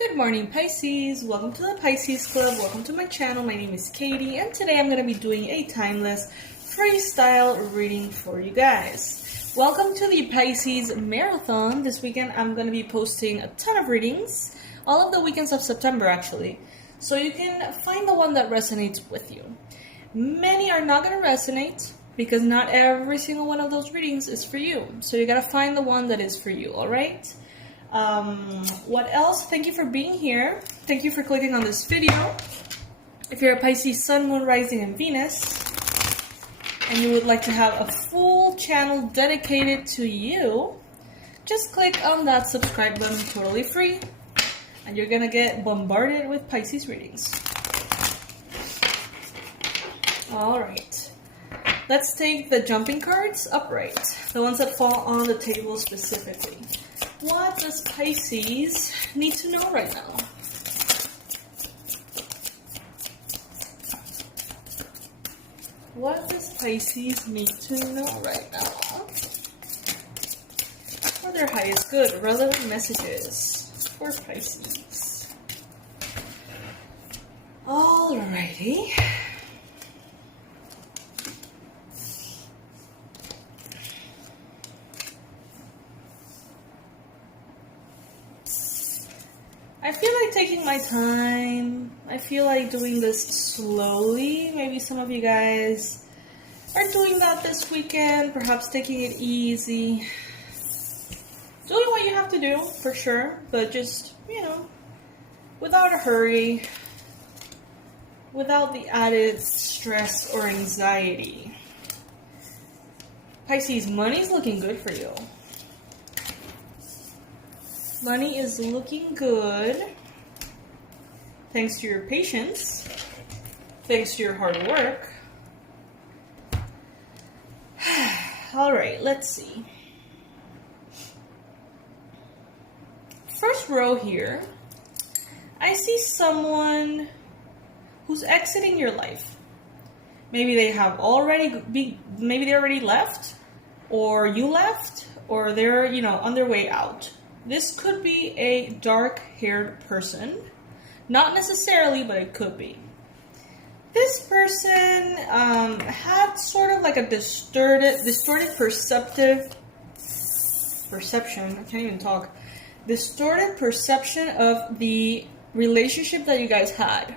Good morning, Pisces. Welcome to the Pisces Club. Welcome to my channel. My name is Katie, and today I'm going to be doing a timeless freestyle reading for you guys. Welcome to the Pisces Marathon. This weekend I'm going to be posting a ton of readings, all of the weekends of September actually, so you can find the one that resonates with you. Many are not going to resonate because not every single one of those readings is for you, so you got to find the one that is for you, alright? What else? Thank you for being here. Thank you for clicking on this video. If you're a Pisces Sun, Moon, Rising, and Venus, and you would like to have a full channel dedicated to you, just click on that subscribe button, totally free, and you're gonna get bombarded with Pisces readings. Alright, let's take the jumping cards upright, the ones that fall on the table specifically. What does Pisces need to know right now? What does Pisces need to know right now? For their highest good, relevant messages for Pisces. Alrighty. I feel like taking my time. I feel like doing this slowly. Maybe some of you guys are doing that this weekend, perhaps taking it easy. Doing what you have to do, for sure, but just, without a hurry, without the added stress or anxiety. Pisces, money's looking good for you. Money is looking good, thanks to your patience, thanks to your hard work. Alright, let's see. First row here, I see someone who's exiting your life. Maybe they have maybe they already left, or you left, or they're, on their way out. This could be a dark-haired person. Not necessarily, but it could be. This person had sort of like a distorted perception. I can't even talk. Distorted perception of the relationship that you guys had.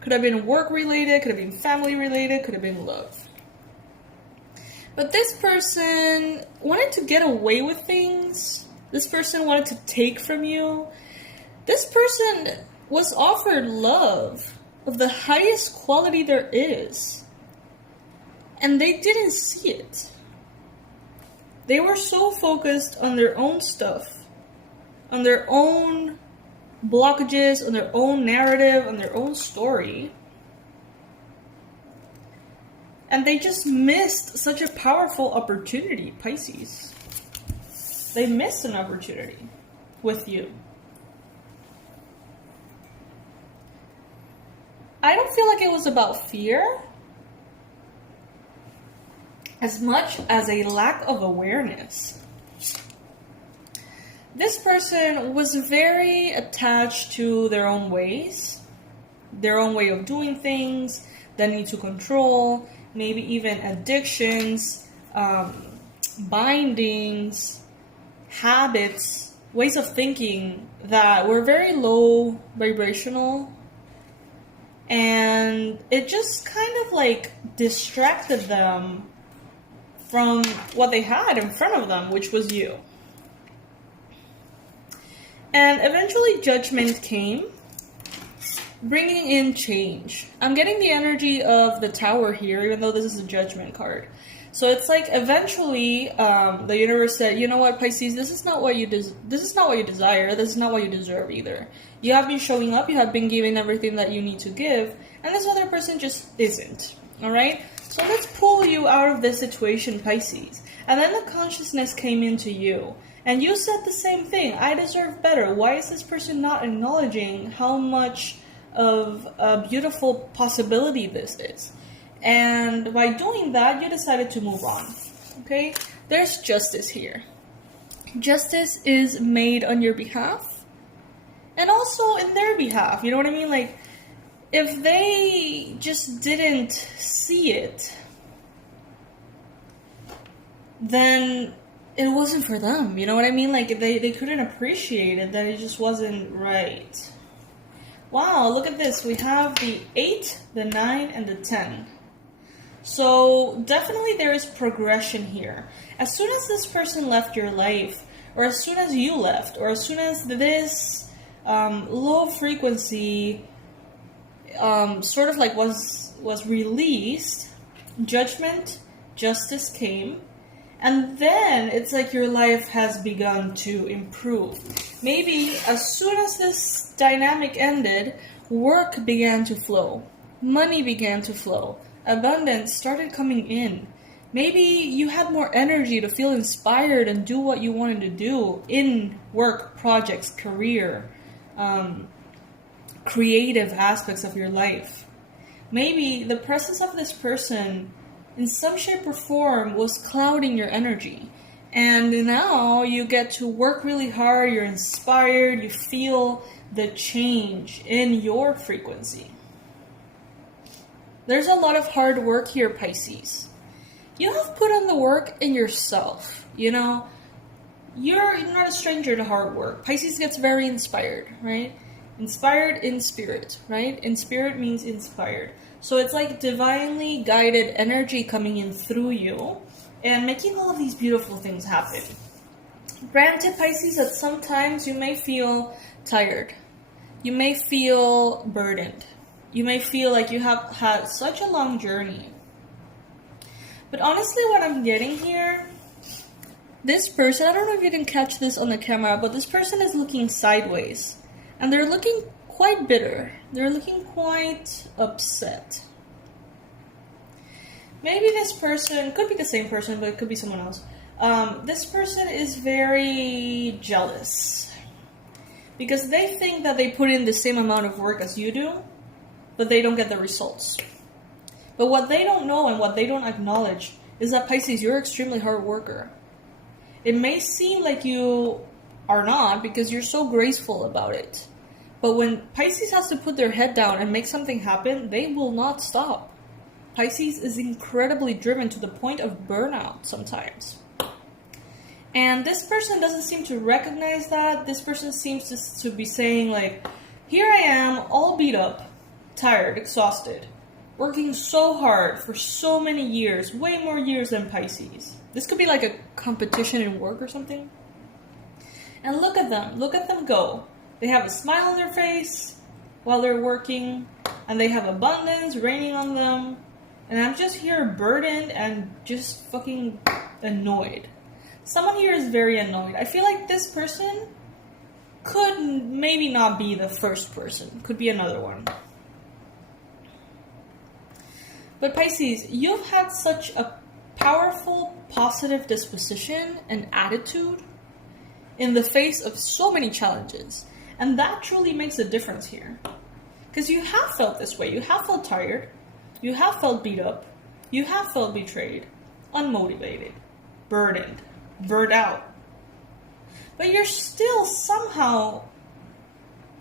Could have been work-related, could have been family-related, could have been love. But this person wanted to get away with things. This person wanted to take from you. This person was offered love of the highest quality there is. And they didn't see it. They were so focused on their own stuff, on their own blockages, on their own narrative, on their own story. And they just missed such a powerful opportunity, Pisces. They missed an opportunity with you. I don't feel like it was about fear as much as a lack of awareness. This person was very attached to their own ways, their own way of doing things, the need to control, maybe even addictions, bindings, habits, ways of thinking that were very low vibrational, and it just kind of like distracted them from what they had in front of them, which was you. And eventually judgment came, bringing in change. I'm getting the energy of the Tower here, even though this is a judgment card. So it's like eventually the universe said, you know what, Pisces, this is not what you desire. This is not what you deserve either. You have been showing up, you have been giving everything that you need to give, and this other person just isn't. Alright? So let's pull you out of this situation, Pisces. And then the consciousness came into you. And you said the same thing. I deserve better. Why is this person not acknowledging how much of a beautiful possibility this is? And by doing that, you decided to move on. Okay? There's justice here. Justice is made on your behalf. And also also in their behalf, you know what I mean? Like, if they just didn't see it, then it wasn't for them, you know what I mean? Like, they couldn't appreciate it, that it just wasn't right. Wow, look at this. We have the 8, the 9, and the 10. So, definitely there is progression here. As soon as this person left your life, or as soon as you left, or as soon as this low frequency sort of like was released, judgment, justice came, and then it's like your life has begun to improve. Maybe as soon as this dynamic ended, work began to flow, money began to flow, abundance started coming in. Maybe you had more energy to feel inspired and do what you wanted to do in work, projects, career, creative aspects of your life. Maybe the presence of this person in some shape or form was clouding your energy. And now you get to work really hard, you're inspired, you feel the change in your frequency. There's a lot of hard work here, Pisces. You have put on the work in yourself, you know. You're not a stranger to hard work. Pisces gets very inspired, right? Inspired in spirit, right? In spirit means inspired. So it's like divinely guided energy coming in through you and making all of these beautiful things happen. Granted, Pisces, that sometimes you may feel tired. You may feel burdened. You may feel like you have had such a long journey. But honestly, what I'm getting here, this person, I don't know if you can catch this on the camera, but this person is looking sideways. And they're looking quite bitter. They're looking quite upset. Maybe this person, could be the same person, but it could be someone else. This person is very jealous. Because they think that they put in the same amount of work as you do, but they don't get the results. But what they don't know and what they don't acknowledge is that, Pisces, you're an extremely hard worker. It may seem like you are not because you're so graceful about it. But when Pisces has to put their head down and make something happen, they will not stop. Pisces is incredibly driven to the point of burnout sometimes. And this person doesn't seem to recognize that. This person seems to be saying like, here I am, all beat up, tired, exhausted, working so hard for so many years, way more years than Pisces. This could be like a competition in work or something. And look at them go. They have a smile on their face while they're working, and they have abundance raining on them. And I'm just here burdened and just fucking annoyed. Someone here is very annoyed. I feel like this person could maybe not be the first person. Could be another one. But Pisces, you've had such a powerful, positive disposition and attitude in the face of so many challenges. And that truly makes a difference here. Because you have felt this way. You have felt tired. You have felt beat up. You have felt betrayed, unmotivated, burdened, burnt out. But you're still somehow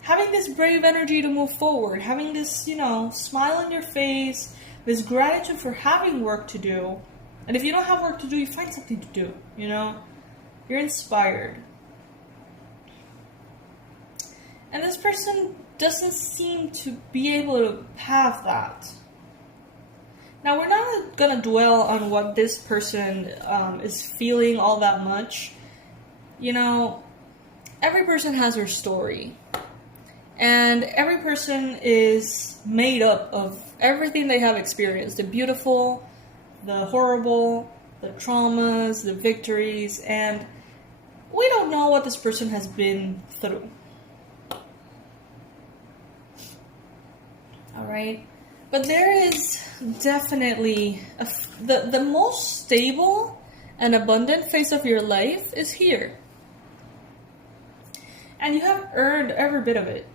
having this brave energy to move forward, having this, smile on your face, this gratitude for having work to do. And if you don't have work to do, you find something to do, You're inspired. And this person doesn't seem to be able to have that. Now, we're not going to dwell on what this person is feeling all that much. Every person has their story. And every person is made up of everything they have experienced. The beautiful, the horrible, the traumas, the victories. And we don't know what this person has been through. Alright? But there is definitely the most stable and abundant phase of your life is here. And you have earned every bit of it.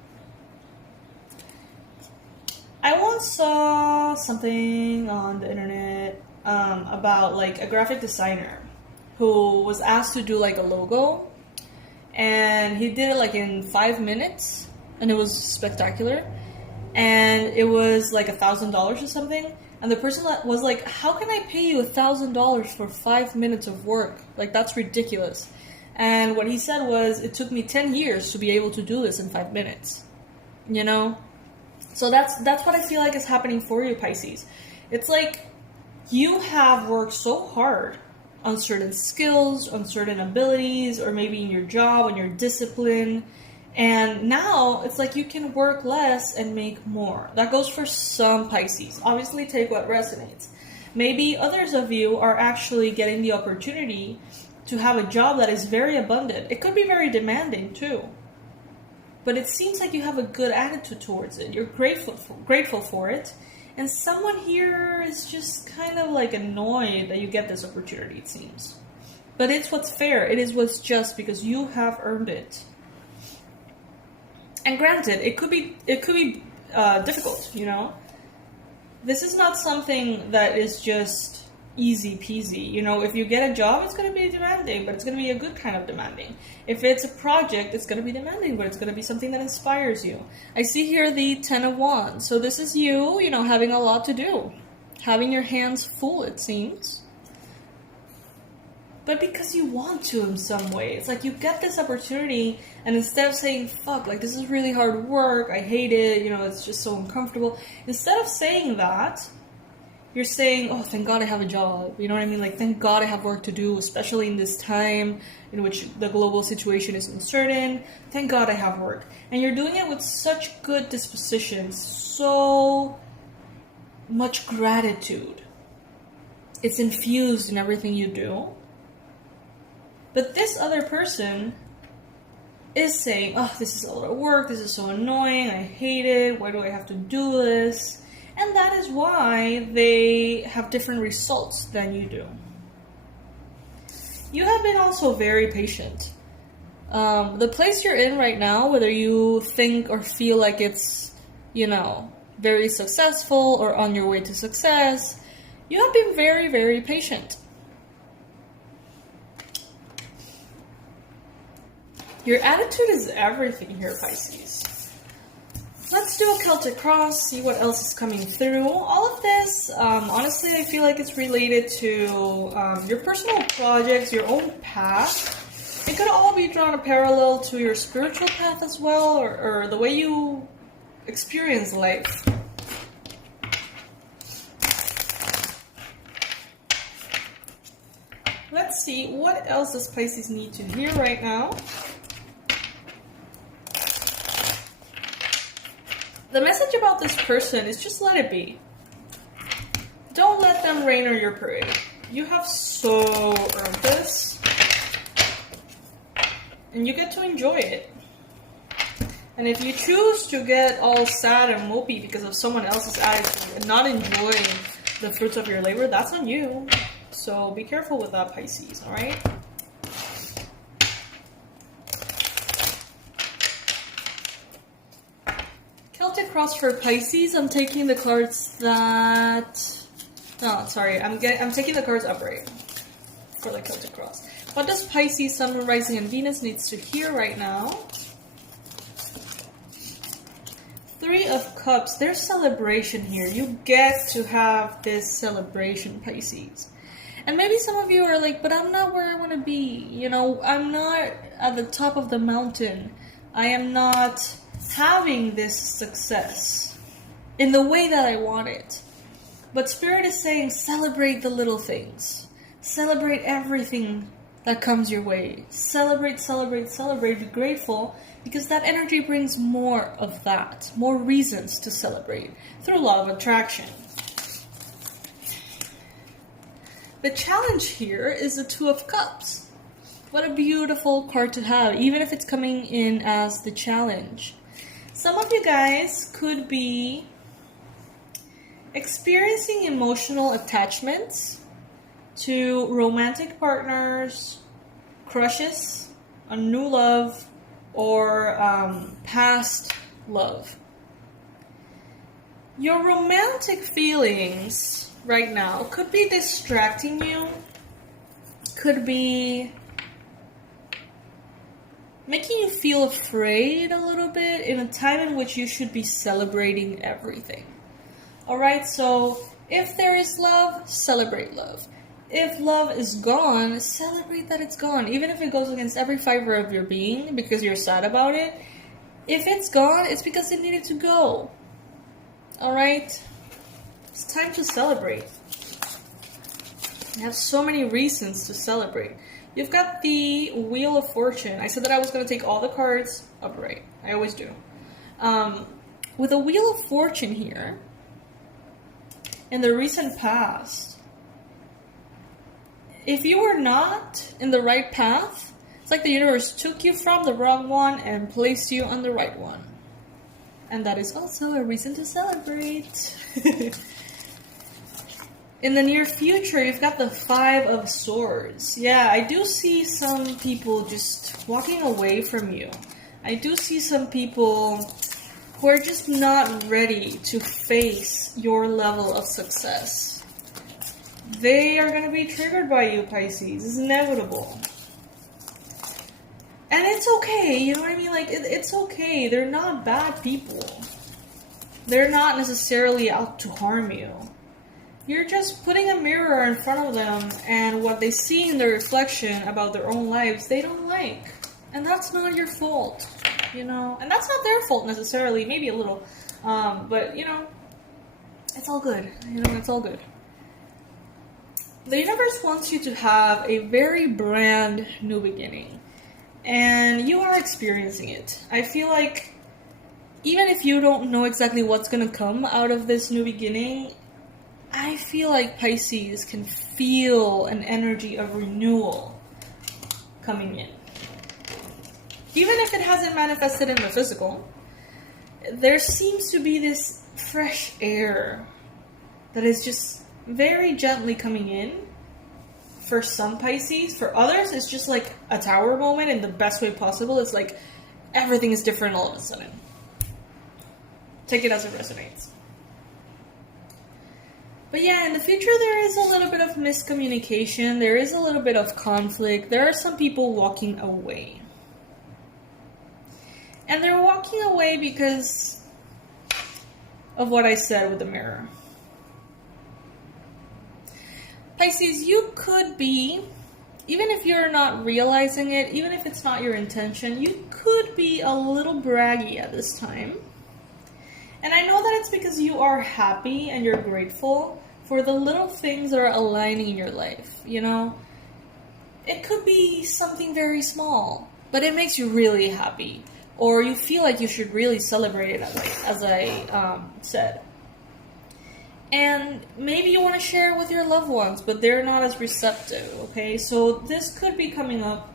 I once saw something on the internet about like a graphic designer who was asked to do like a logo, and he did it like in 5 minutes, and it was spectacular, and it was like $1,000 or something. And the person was like, how can I pay you $1,000 for 5 minutes of work? Like, that's ridiculous. And what he said was, it took me 10 years to be able to do this in 5 minutes. You know? So that's what I feel like is happening for you, Pisces. It's like you have worked so hard on certain skills, on certain abilities, or maybe in your job, on your discipline. And now it's like you can work less and make more. That goes for some Pisces. Obviously, take what resonates. Maybe others of you are actually getting the opportunity to have a job that is very abundant. It could be very demanding too. But it seems like you have a good attitude towards it. You're grateful for it. And someone here is just kind of like annoyed that you get this opportunity, it seems. But it's what's fair. It is what's just because you have earned it. And granted, it could be difficult, you know? This is not something that is just easy peasy. You know, if you get a job, it's going to be demanding, but it's going to be a good kind of demanding. If it's a project, it's going to be demanding, but it's going to be something that inspires you. I see here the 10 of Wands. So this is you know, having a lot to do. Having your hands full, it seems. But because you want to in some way. It's like you get this opportunity, and instead of saying, fuck, like, this is really hard work, I hate it, you know, it's just so uncomfortable. Instead of saying that, you're saying, oh, thank God I have a job. You know what I mean? Like, thank God I have work to do, especially in this time in which the global situation is uncertain. Thank God I have work. And you're doing it with such good disposition, so much gratitude. It's infused in everything you do. But this other person is saying, oh, this is a lot of work, this is so annoying, I hate it, why do I have to do this? And that is why they have different results than you do. You have been also very patient. The place you're in right now, whether you think or feel like it's, you know, very successful or on your way to success, you have been very, very patient. Your attitude is everything here, Pisces. Let's do a Celtic Cross, see what else is coming through. All of this, honestly, I feel like it's related to your personal projects, your own path. It could all be drawn a parallel to your spiritual path as well, or the way you experience life. Let's see, what else does Pisces need to hear right now? The message about this person is just let it be. Don't let them rain on your parade. You have so earned this. And you get to enjoy it. And if you choose to get all sad and mopey because of someone else's attitude and not enjoying the fruits of your labor, that's on you. So be careful with that, Pisces, alright? Celtic Cross for Pisces. I'm taking the cards that... No, sorry. I'm taking the cards upright for the Celtic Cross. What does Pisces, Sun, Moon, Rising, and Venus needs to hear right now? Three of Cups. There's celebration here. You get to have this celebration, Pisces. And maybe some of you are like, but I'm not where I want to be. You know, I'm not at the top of the mountain. I am not having this success in the way that I want it. But Spirit is saying, celebrate the little things. Celebrate everything that comes your way. Celebrate, celebrate, celebrate. Be grateful, because that energy brings more of that. More reasons to celebrate through law of attraction. The challenge here is the Two of Cups. What a beautiful card to have, even if it's coming in as the challenge. Some of you guys could be experiencing emotional attachments to romantic partners, crushes, a new love, or past love. Your romantic feelings right now could be distracting you, could be making you feel afraid a little bit in a time in which you should be celebrating everything. Alright, so if there is love, celebrate love. If love is gone, celebrate that it's gone. Even if it goes against every fiber of your being because you're sad about it, if it's gone, it's because it needed to go. Alright? It's time to celebrate. You have so many reasons to celebrate. You've got the Wheel of Fortune. I said that I was going to take all the cards upright. I always do. With the Wheel of Fortune here, in the recent past, if you were not in the right path, it's like the universe took you from the wrong one and placed you on the right one. And that is also a reason to celebrate. In the near future, you've got the Five of Swords. Yeah, I do see some people just walking away from you. I do see some people who are just not ready to face your level of success. They are going to be triggered by you, Pisces. It's inevitable. And it's okay, you know what I mean? Like, it's okay. They're not bad people. They're not necessarily out to harm you. You're just putting a mirror in front of them, and what they see in the reflection about their own lives, they don't like. And that's not your fault, you know? And that's not their fault necessarily, maybe a little. But, you know, it's all good. You know, it's all good. The universe wants you to have a very brand new beginning. And you are experiencing it. I feel like even if you don't know exactly what's going to come out of this new beginning, I feel like Pisces can feel an energy of renewal coming in. Even if it hasn't manifested in the physical, there seems to be this fresh air that is just very gently coming in for some Pisces. For others, it's just like a tower moment in the best way possible. It's like everything is different all of a sudden. Take it as it resonates. But yeah, in the future there is a little bit of miscommunication. There is a little bit of conflict. There are some people walking away. And they're walking away because of what I said with the mirror. Pisces, you could be, even if you're not realizing it, even if it's not your intention, you could be a little braggy at this time. And I know that it's because you are happy and you're grateful for the little things that are aligning in your life, you know? It could be something very small, but it makes you really happy. Or you feel like you should really celebrate it, as I said. And maybe you want to share it with your loved ones, but they're not as receptive, okay? So this could be coming up.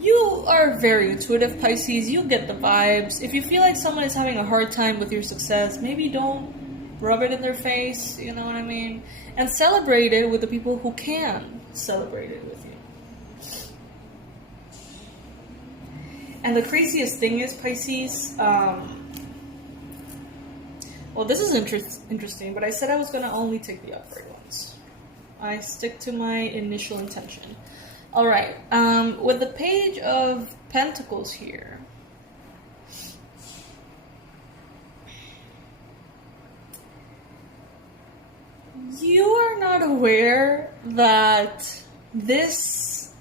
You are very intuitive, Pisces. You get the vibes. If you feel like someone is having a hard time with your success, maybe don't rub it in their face, you know what I mean? And celebrate it with the people who can celebrate it with you. And the craziest thing is, Pisces, well, this is interesting, but I said I was going to only take the upright ones. I stick to my initial intention. All right, with the Page of Pentacles here, you are not aware that this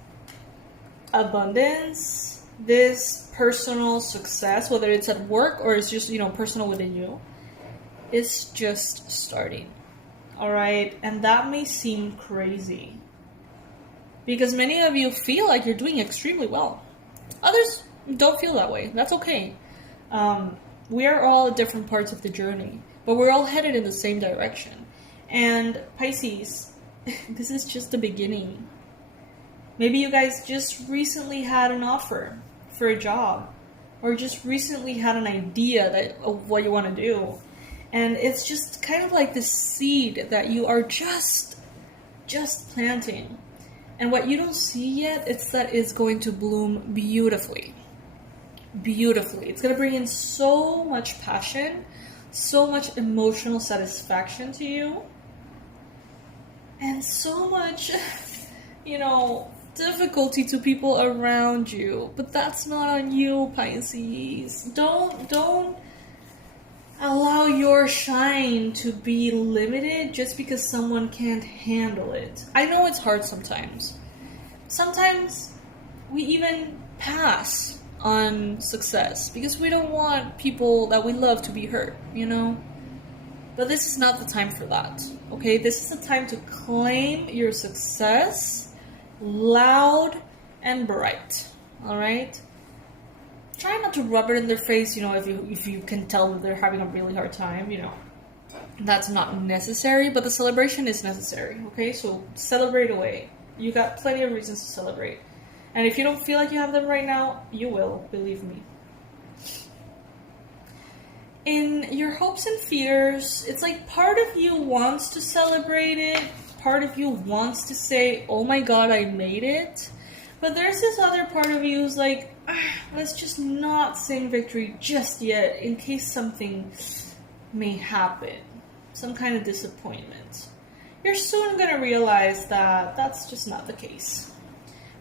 abundance, this personal success, whether it's at work or it's just, you know, personal within you, is just starting. All right, and that may seem crazy, because many of you feel like you're doing extremely well. Others don't feel that way. That's okay. We are all at different parts of the journey, but we're all headed in the same direction. And Pisces, this is just the beginning. Maybe you guys just recently had an offer for a job, or just recently had an idea of what you want to do. And it's just kind of like this seed that you are just planting. And what you don't see yet, it's that it's going to bloom beautifully. Beautifully. It's going to bring in so much passion, so much emotional satisfaction to you, and so much, you know, difficulty to people around you, but that's not on you, Pisces. Don't allow your shine to be limited just because someone can't handle it. I know it's hard sometimes. Sometimes we even pass on success because we don't want people that we love to be hurt, you know? But this is not the time for that, okay? This is the time to claim your success loud and bright, all right? Try not to rub it in their face, you know, if you can tell that they're having a really hard time, you know. That's not necessary, but the celebration is necessary, okay? So celebrate away. You got plenty of reasons to celebrate. And if you don't feel like you have them right now, you will, believe me. In your hopes and fears, it's like part of you wants to celebrate it, part of you wants to say, oh my god, I made it. But there's this other part of you who's like, let's just not sing victory just yet in case something may happen. Some kind of disappointment. You're soon going to realize that that's just not the case.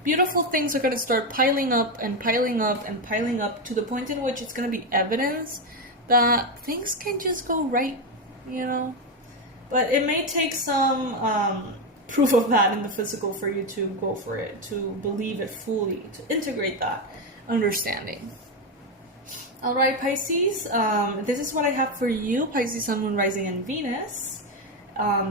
Beautiful things are going to start piling up and piling up and piling up to the point in which it's going to be evidence that things can just go right, you know? But it may take some proof of that in the physical for you to go for it, to believe it fully, to integrate that understanding. All right, Pisces, this is what I have for you, Pisces, Sun, Moon, Rising, and Venus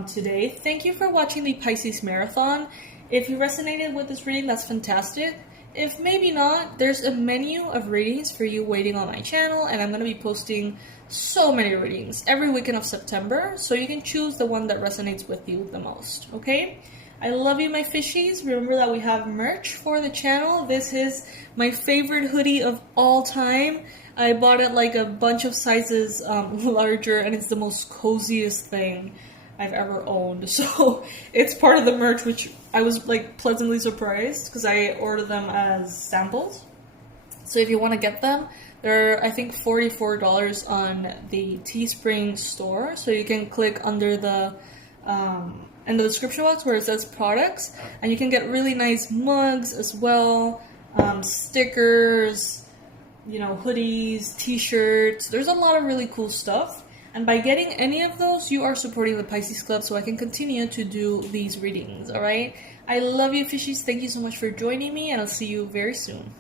today. Thank you for watching the Pisces Marathon. If you resonated with this reading, that's fantastic. If maybe not, there's a menu of readings for you waiting on my channel, and I'm going to be posting so many readings every weekend of September, so you can choose the one that resonates with you the most, okay? I love you, my fishies. Remember that we have merch for the channel. This is my favorite hoodie of all time. I bought it like a bunch of sizes larger, and it's the most coziest thing I've ever owned. So it's part of the merch, which I was like pleasantly surprised because I ordered them as samples. So if you want to get them, they're I think $44 on the Teespring store. So you can click under the in the description box where it says products, and you can get really nice mugs as well, stickers, you know, hoodies, t-shirts. There's a lot of really cool stuff. And by getting any of those, you are supporting the Pisces Club so I can continue to do these readings, alright? I love you, fishies. Thank you so much for joining me, and I'll see you very soon.